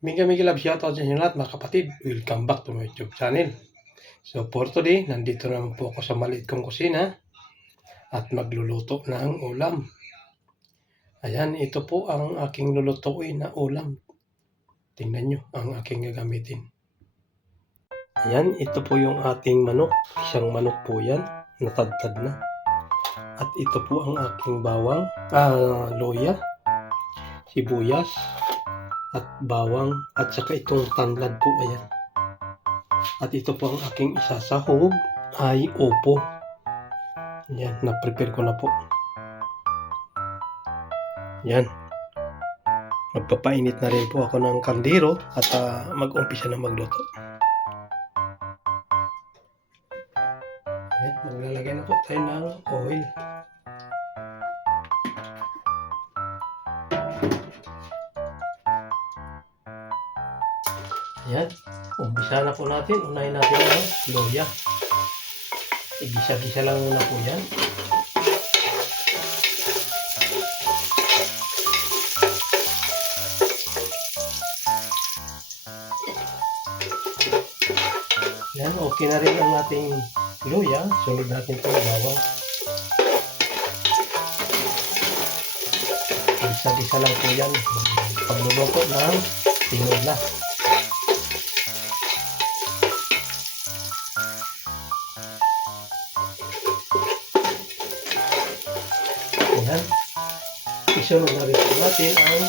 Mega love shoutout sa inyo lahat mga kapatid. Welcome back to my YouTube channel. So for today, nandito naman po ako sa maliit kong kusina at magluluto ng ulam. Ayan, ito po ang aking lulutuin na ulam. Tingnan nyo ang aking gagamitin. Ayan, ito po yung ating manok. Isang manok po yan, natadtad na. At ito po ang aking bawang, luya, sibuyas, at bawang, at saka itong tanlad po, ayan. At ito po ang aking isasahog ay upo. Yan, na-prepare ko na po. Yan. Magpapainit na rin po ako ng kaldero at mag-umpisa na magluto. Yan, maglalagay na po tayo ng oil. Yan, umpisa na po natin. Unahin natin ang luya. Igisa-gisa lang muna po yan. Yan, okay na rin ang ating luya. Sunod natin itong bawang. Igisa-gisa lang po yan. Pagluluto ng tinola. Ayan. Isunod na rin po natin ang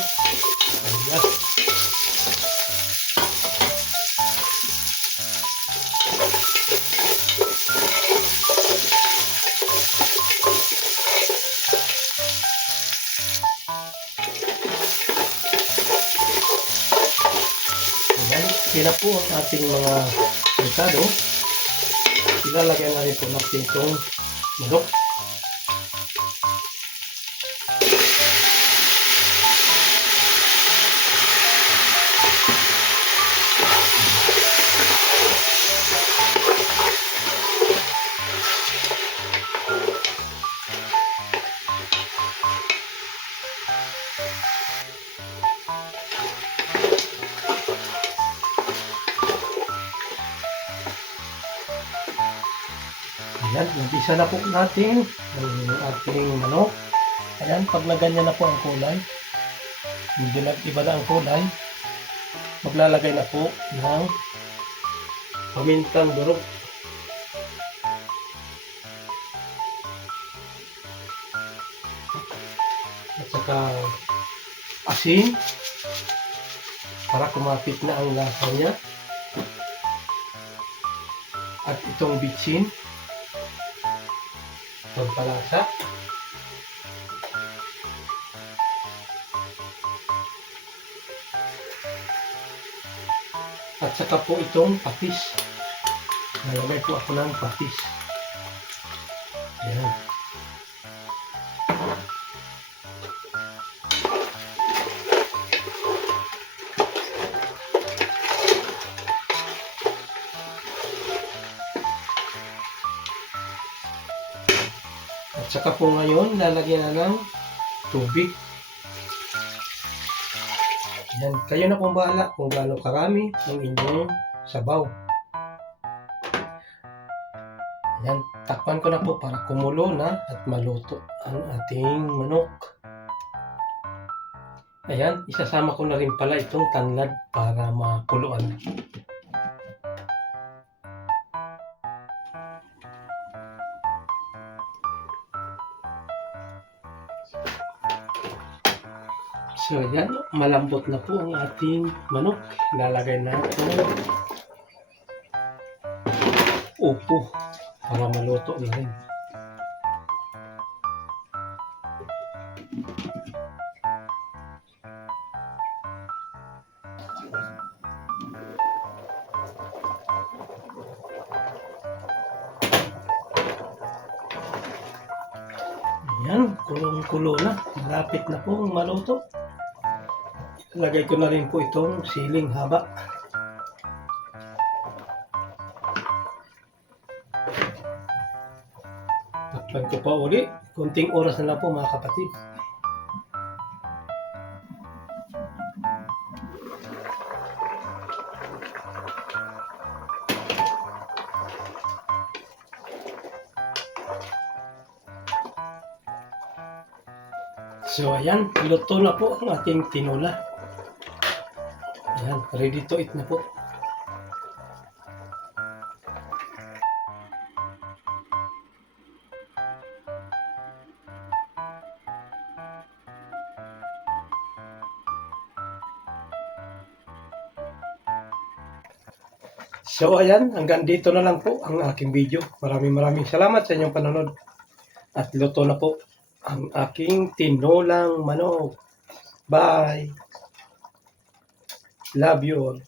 sibuyas. Ayan. Sila po ang ating mga rekado. Ilalagyan na rin po natin itong manok. Ayan, nabisa na po natin ang ating manok. Ayan, pag naganyan na po ang kulay, medyo nag-iba na ang kulay, maglalagay na po ng pamintang durog. At saka asin para kumapit na ang lasa niya. At itong bitsin, pampalasa. At saka po itong patis. Nalagay po ako ng patis. Ayan. At saka po ngayon, lalagyan na ng tubig. Yan, kayo na pong bahala kung gaano karami ang inyong sabaw. Yan, takpan ko na po para kumulo na at maluto ang ating manok. Ayan, isasama ko na rin pala itong tanlad para makuluan. So yan, malambot na po ang ating manok. Ilalagay natin upo para maluto na rin. Ayan, kulong-kulo na. Malapit na po maluto. Lagay ko na rin po itong siling haba. Takpan ko pa uli. Kunting oras na lang po mga kapatid. So ayan, luto na po ang ating tinola. Ayan, ready to eat na po. So ayan, hanggang dito na lang po ang aking video. Maraming salamat sa inyong panonood. At luto na po ang aking tinolang manok. Bye! Love you all.